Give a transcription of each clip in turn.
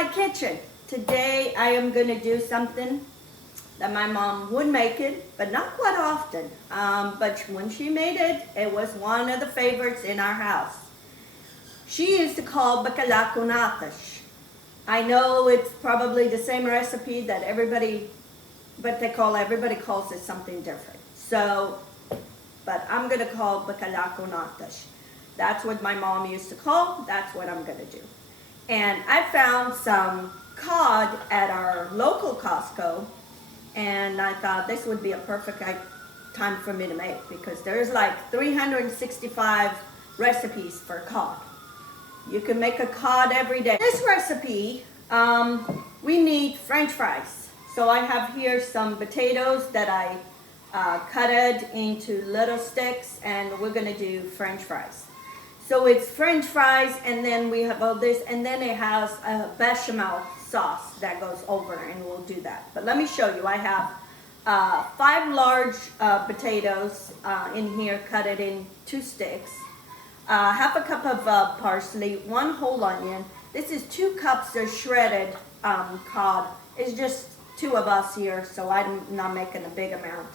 my kitchen. Today I am going to do something that my mom would make it, but not quite often. But when she made it, it was one of the favorites in our house. She used to call Bacalhau com natas. I know it's probably the same recipe that everybody calls it something different. So, but I'm going to call Bacalhau com natas. That's what my mom used to call. That's what I'm going to do. And I found some cod at our local Costco, and I thought this would be a perfect time for me to make, because there's like 365 recipes for cod. You can make a cod every day. This recipe, we need French fries. So I have here some potatoes that I cut into little sticks, and we're gonna do French fries. So it's French fries, and then we have all this, and then it has a bechamel sauce that goes over, and we'll do that. But let me show you. I have 5 large potatoes in here, cut it in 2 sticks. Half a cup of parsley, 1 whole onion. This is 2 cups of shredded cod. It's just 2 of us here, so I'm not making a big amount.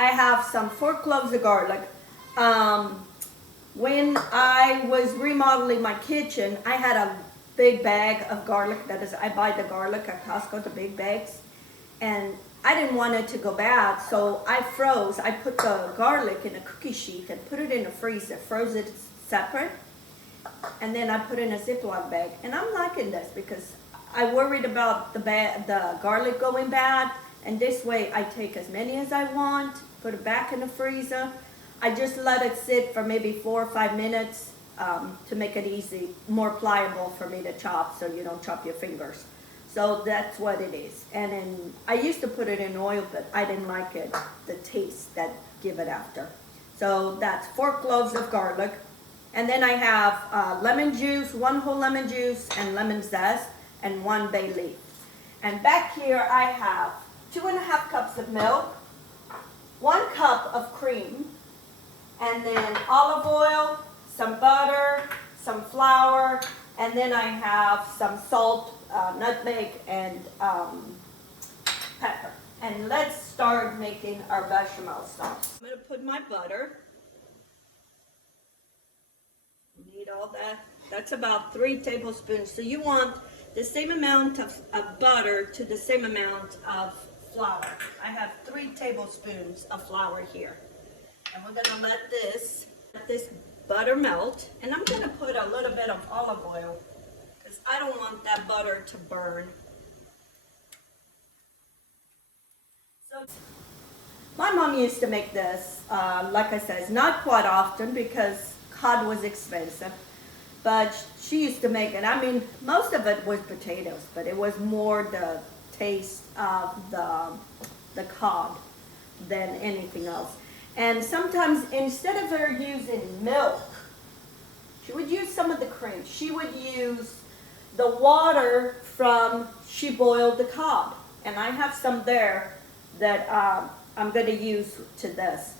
I have some 4 cloves of garlic. When I was remodeling my kitchen, I had a big bag of garlic. That is, I buy the garlic at Costco, the big bags, and I didn't want it to go bad, so I put the garlic in a cookie sheet and put it in the freezer, froze it separate, and then I put it in a Ziploc bag. And I'm liking this because I worried about the garlic going bad, and this way I take as many as I want, put it back in the freezer. I just let it sit for maybe 4 or 5 minutes to make it easy, more pliable for me to chop, so you don't chop your fingers. So that's what it is. And then I used to put it in oil, but I didn't like it, the taste that give it after. So that's 4 cloves of garlic. And then I have lemon juice, 1 whole lemon juice, and lemon zest, and 1 bay leaf. And back here I have 2½ cups of milk, 1 cup of cream, and then olive oil, some butter, some flour, and then I have some salt, nutmeg, and pepper. And let's start making our bechamel sauce. I'm going to put my butter. Need all that. That's about 3 tablespoons. So you want the same amount of butter to the same amount of flour. I have 3 tablespoons of flour here. And we're going to let this butter melt. And I'm going to put a little bit of olive oil, because I don't want that butter to burn. So my mom used to make this, like I said, not quite often because cod was expensive, but she used to make it. I mean, most of it was potatoes, but it was more the taste of the cod than anything else. And sometimes instead of her using milk, she would use some of the cream. She would use the water from, she boiled the cod. And I have some there that I'm going to use to this.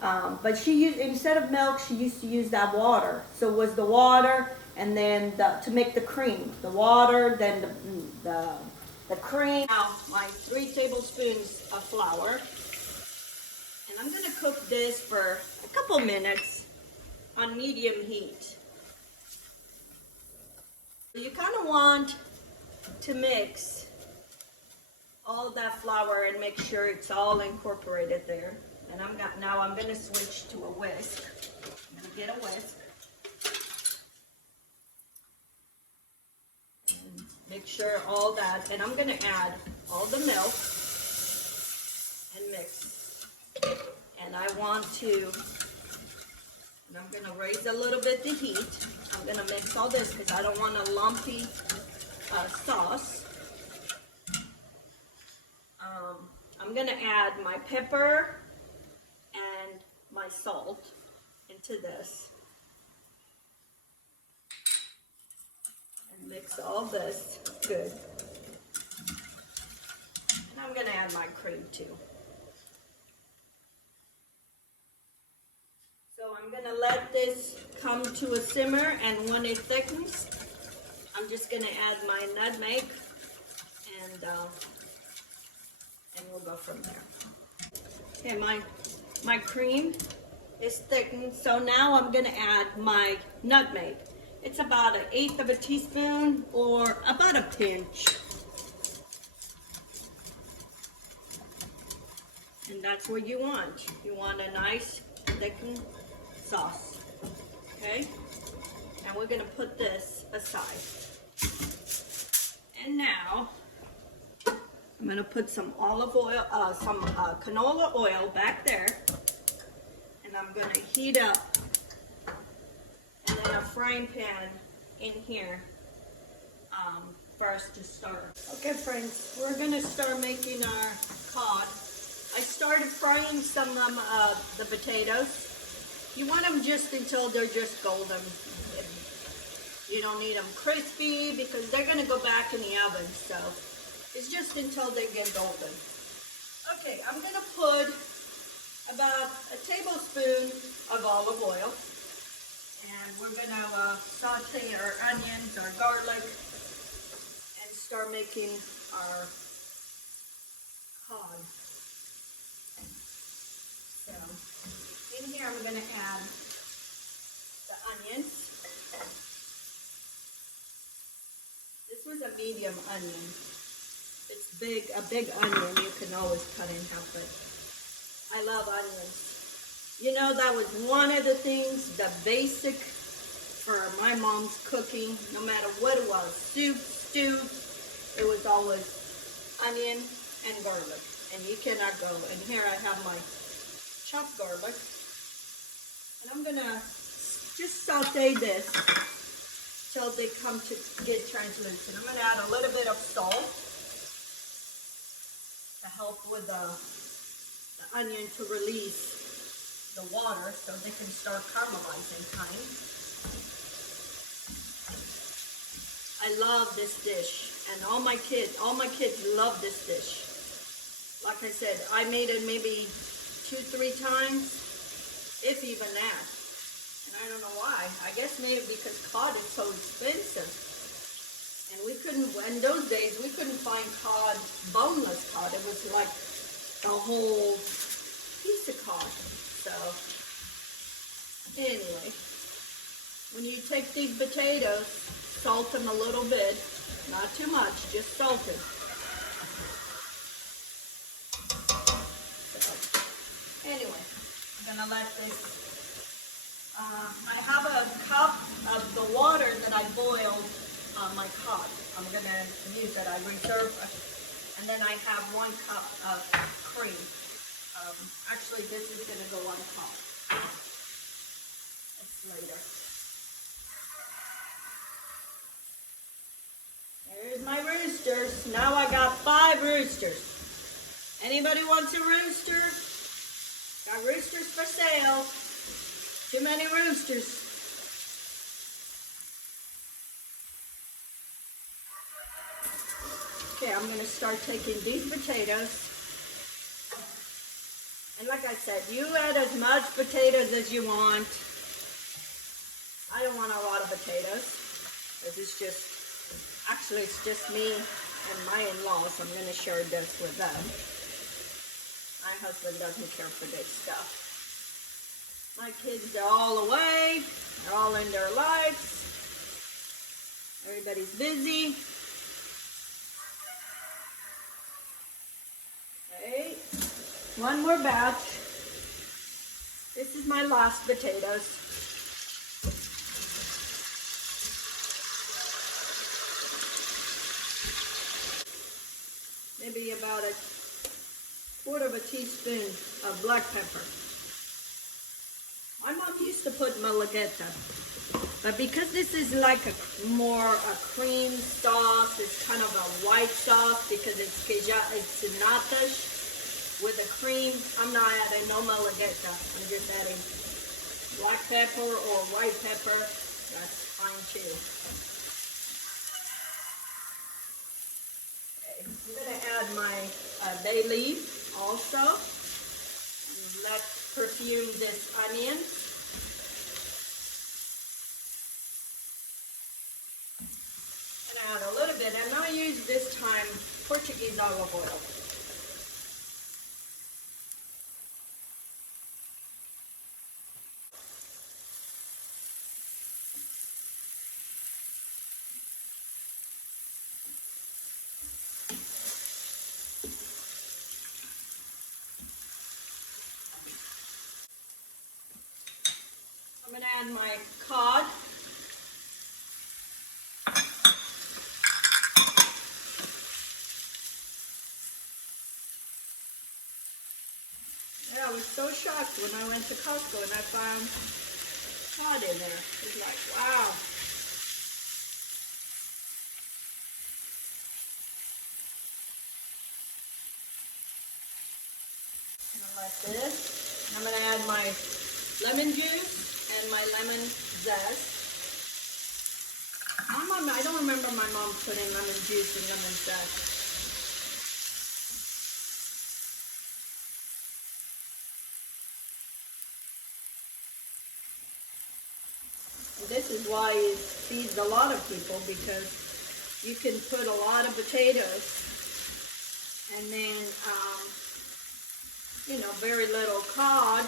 But she used, instead of milk, she used to use that water. So it was the water, and then to make the cream. The water, then the cream. Now my 3 tablespoons of flour. And I'm going to cook this for a couple minutes on medium heat. You kind of want to mix all that flour and make sure it's all incorporated there. And now I'm going to switch to a whisk. I'm going to get a whisk. And make sure all that, and I'm going to add all the milk and mix. And I'm going to raise a little bit the heat. I'm going to mix all this because I don't want a lumpy sauce. I'm going to add my pepper and my salt into this. And mix all this good. And I'm going to add my cream too. So I'm going to let this come to a simmer, and when it thickens, I'm I'm just gonna add my nutmeg and we'll go from there. Okay, my cream is thickened, so now I'm gonna add my nutmeg. It's about 1/8 of a teaspoon or about a pinch. And that's what you want. You want a nice thickened sauce, okay? And we're gonna put this aside. And now, I'm gonna put some olive oil, canola oil back there. And I'm gonna heat up, and then a frying pan in here for us to start. Okay friends, we're gonna start making our cod. I started frying some of the potatoes. You want them just until they're just golden. You don't need them crispy because they're gonna go back in the oven, so it's just until they get golden. Okay, I'm gonna put about a tablespoon of olive oil, and we're gonna saute our onions, our garlic, and start making our cod. So in here I'm gonna add the onions. This was a medium onion. It's big, a big onion. You can always cut in half, but I love onions. You know, that was one of the things, the basic for my mom's cooking, no matter what it was, soup, stew, it was always onion and garlic, and you cannot go. And here I have my chopped garlic, and I'm gonna just saute this till they come to get translucent. I'm gonna add a little bit of salt to help with the onion to release the water so they can start caramelizing kind. I love this dish, and all my kids love this dish. Like I said, I made it maybe 2-3 times, if even that. And I don't know why. I guess maybe because cod is so expensive. And we couldn't, in those days, we couldn't find cod, boneless cod. It was like a whole piece of cod. So, anyway, when you take these potatoes, salt them a little bit, not too much, just salt them. So, anyway, I'm gonna let this, I have a cup of the water that I boiled my cod. I'm gonna use that, I reserve, and then I have 1 cup of cream. Actually, this is gonna go on top. It's later. There's my roosters. Now I got 5 roosters. Anybody wants a rooster? Got roosters for sale. Too many roosters. Okay, I'm gonna start taking these potatoes. And like I said, you add as much potatoes as you want. I don't want a lot of potatoes. This is just, actually it's just me and my in-laws. I'm gonna share this with them. My husband doesn't care for this stuff. My kids are all away. They're all in their lives. Everybody's busy. Okay, 1 more batch. This is my last potatoes. Maybe about 1/4 teaspoon of black pepper. My mom used to put malagueta, but because this is like a cream sauce, it's kind of a white sauce because it's natas with the cream. I'm not adding no malagueta. I'm just adding black pepper or white pepper. That's fine too. Okay, I'm gonna add my bay leaf also. Let's perfume this onion. add a little bit, and I use this time Portuguese olive oil. I'm going to add my cod. Yeah, I was so shocked when I went to Costco and I found cod in there. It's like, wow. I'm going to let this. I'm going to add my lemon juice and my lemon zest. I don't remember my mom putting lemon juice and lemon zest. And this is why it feeds a lot of people, because you can put a lot of potatoes and then, you know, very little cod.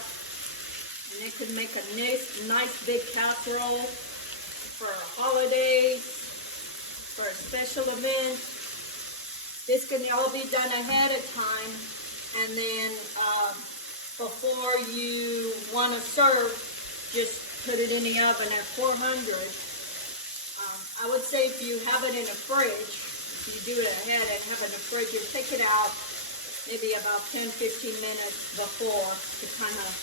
And it could make a nice big casserole for holidays, for a special event. This can all be done ahead of time. And then before you want to serve, just put it in the oven at 400. I would say if you have it in a fridge, if you do it ahead and have it in a fridge, you take it out maybe about 10-15 minutes before to kind of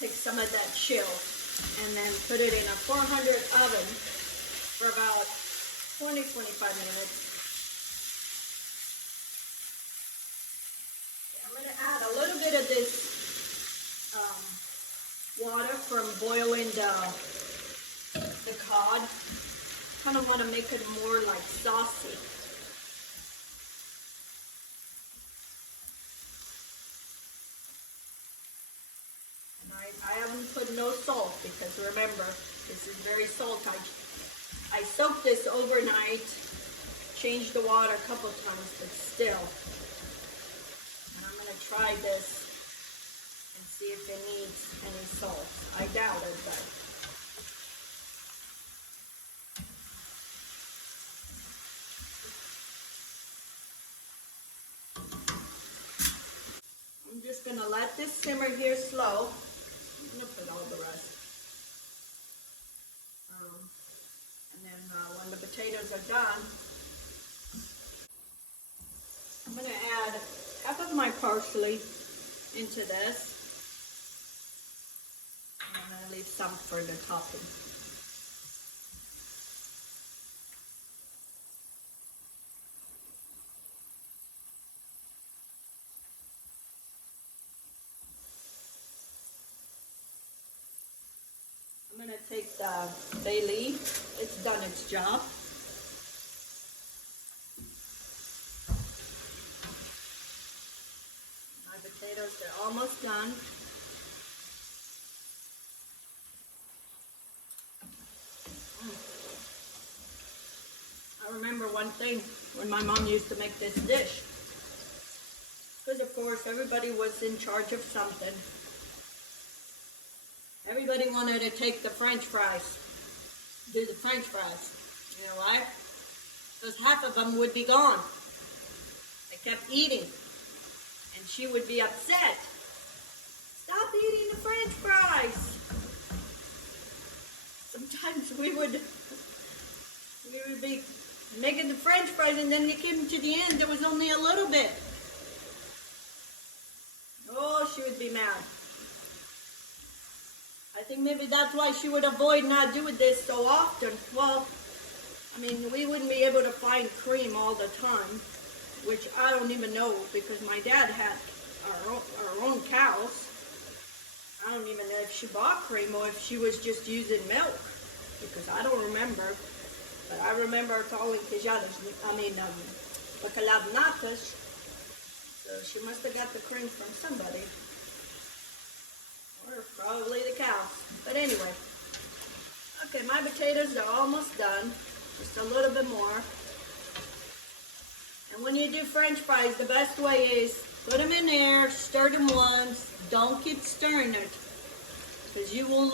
take some of that chill, and then put it in a 400 oven for about 20-25 minutes. I'm going to add a little bit of this water from boiling the cod. Kind of want to make it more like saucy. I haven't put no salt because remember, this is very salty. I soaked this overnight, changed the water a couple times, but still. And I'm going to try this and see if it needs any salt. I doubt it, but. I'm just going to let this simmer here slow. I'm going to put all the rest. And then when the potatoes are done, I'm going to add half of my parsley into this. And I'm going to leave some for the topping. I'm going to take the bay leaf. It's done its job. My potatoes are almost done. I remember one thing when my mom used to make this dish. Because of course everybody was in charge of something. Everybody wanted to take the French fries, do the French fries. You know why? Because half of them would be gone. They kept eating. And she would be upset. Stop eating the French fries. Sometimes we would be making the French fries, and then we came to the end, there was only a little bit. Oh, she would be mad. I think maybe that's why she would avoid not doing this so often. Well, I mean, we wouldn't be able to find cream all the time, which I don't even know, because my dad had our own cows. I don't even know if she bought cream or if she was just using milk, because I don't remember. But I remember calling Bacalhau natas. So she must have got the cream from somebody. Or probably the cows. But anyway. Okay, my potatoes are almost done. Just a little bit more. And when you do French fries, the best way is put them in there, stir them once, don't keep stirring it, because you will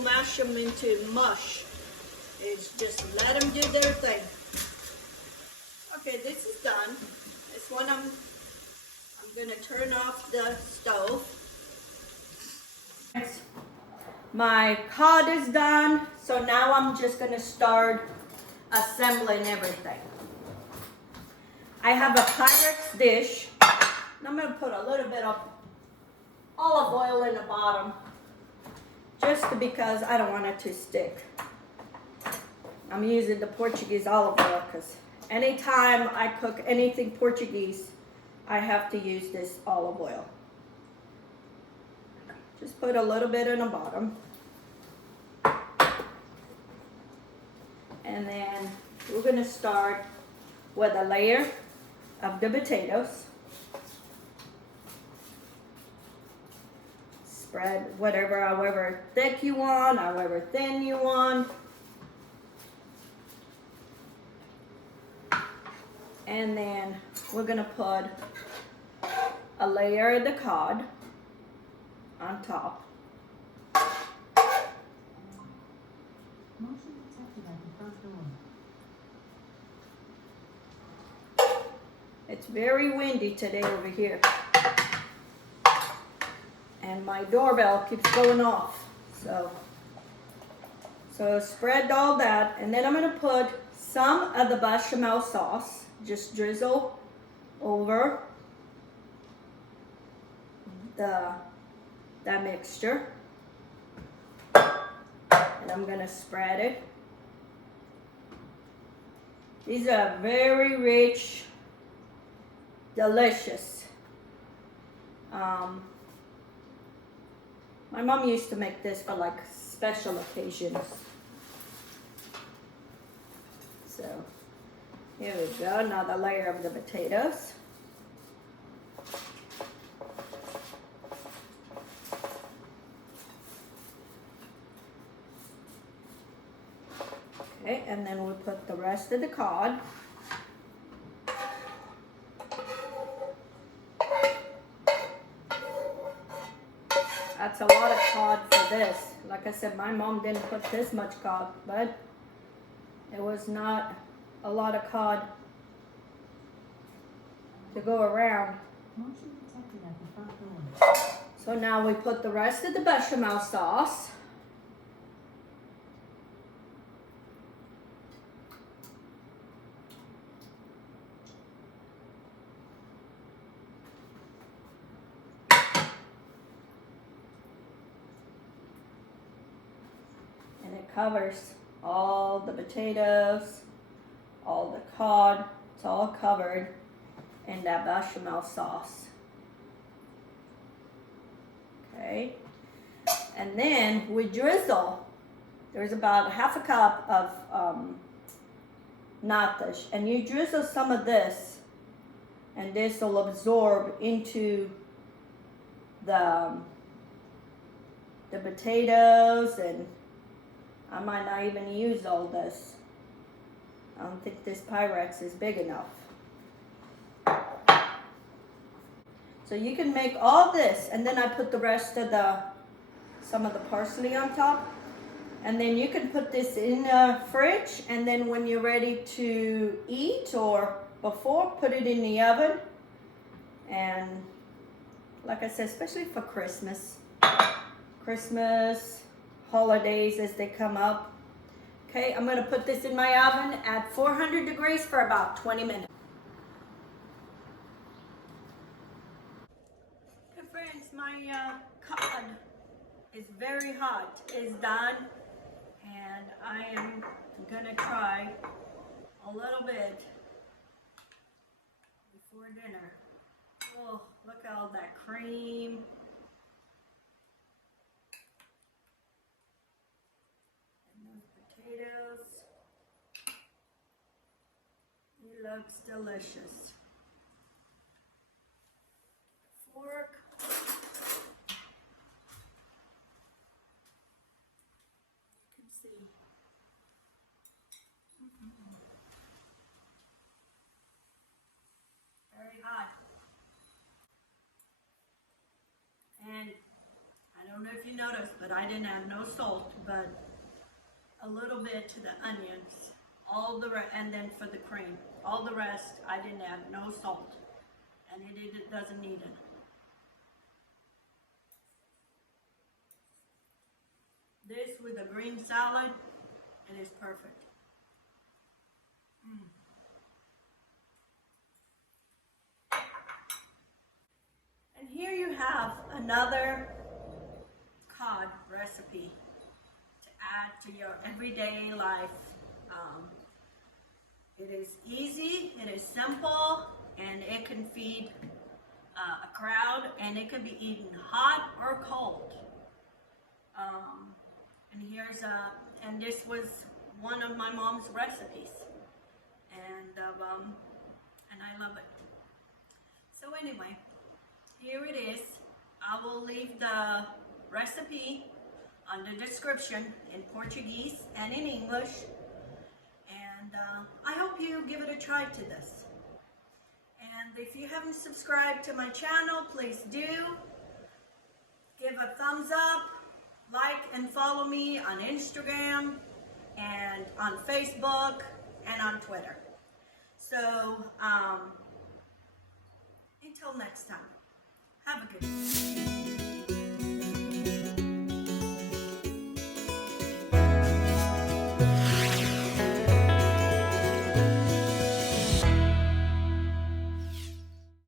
mash them into mush. It's just let them do their thing. Okay, this is done. This one I'm gonna turn off the stove. My cod is done, so now I'm just gonna start assembling everything. I have a Pyrex dish, and I'm gonna put a little bit of olive oil in the bottom, just because I don't want it to stick. I'm using the Portuguese olive oil because anytime I cook anything Portuguese, I have to use this olive oil. Just put a little bit in the bottom. And then we're gonna start with a layer of the potatoes. Spread however thick you want, however thin you want. And then we're gonna put a layer of the cod on top. It's very windy today over here. And my doorbell keeps going off. So spread all that, and then I'm gonna put some of the bechamel sauce, just drizzle over that mixture. And I'm gonna spread it. These are very rich, delicious. My mom used to make this for like special occasions. So here we go, another layer of the potatoes. Okay, and then we put the rest of the cod. That's a lot of cod for this. Like I said, my mom didn't put this much cod, but it was not a lot of cod to go around. So now we put the rest of the bechamel sauce. And it covers all the potatoes, all the cod. It's all covered in that bechamel sauce. Okay, and then we drizzle. There's about half a cup of nutmeg, and you drizzle some of this, and this will absorb into the potatoes, and I might not even use all this. I don't think this Pyrex is big enough. So you can make all this, and then I put the rest of some of the parsley on top. And then you can put this in the fridge, and then when you're ready to eat or before, put it in the oven. And like I said, especially for Christmas, holidays as they come up. Okay, I'm gonna put this in my oven at 400 degrees for about 20 minutes. Okay friends, my cod is very hot, it's done. And I am gonna try a little bit before dinner. Oh, look at all that cream. And those potatoes. It looks delicious. Fork. You can see. don't know if you noticed, but I didn't add no salt, but a little bit to the onions. And then for the cream. All the rest, I didn't add no salt. And it doesn't need it. This with a green salad, it is perfect. And here you have another cod recipe to add to your everyday life. It is easy, it is simple, and it can feed a crowd, and it can be eaten hot or cold. And this was one of my mom's recipes, and I love it. So anyway, here it is. I will leave the recipe on the description in Portuguese and in English. And I hope you give it a try to this. And if you haven't subscribed to my channel, please do. Give a thumbs up, like and follow me on Instagram and on Facebook and on Twitter. So until next time, have a good day.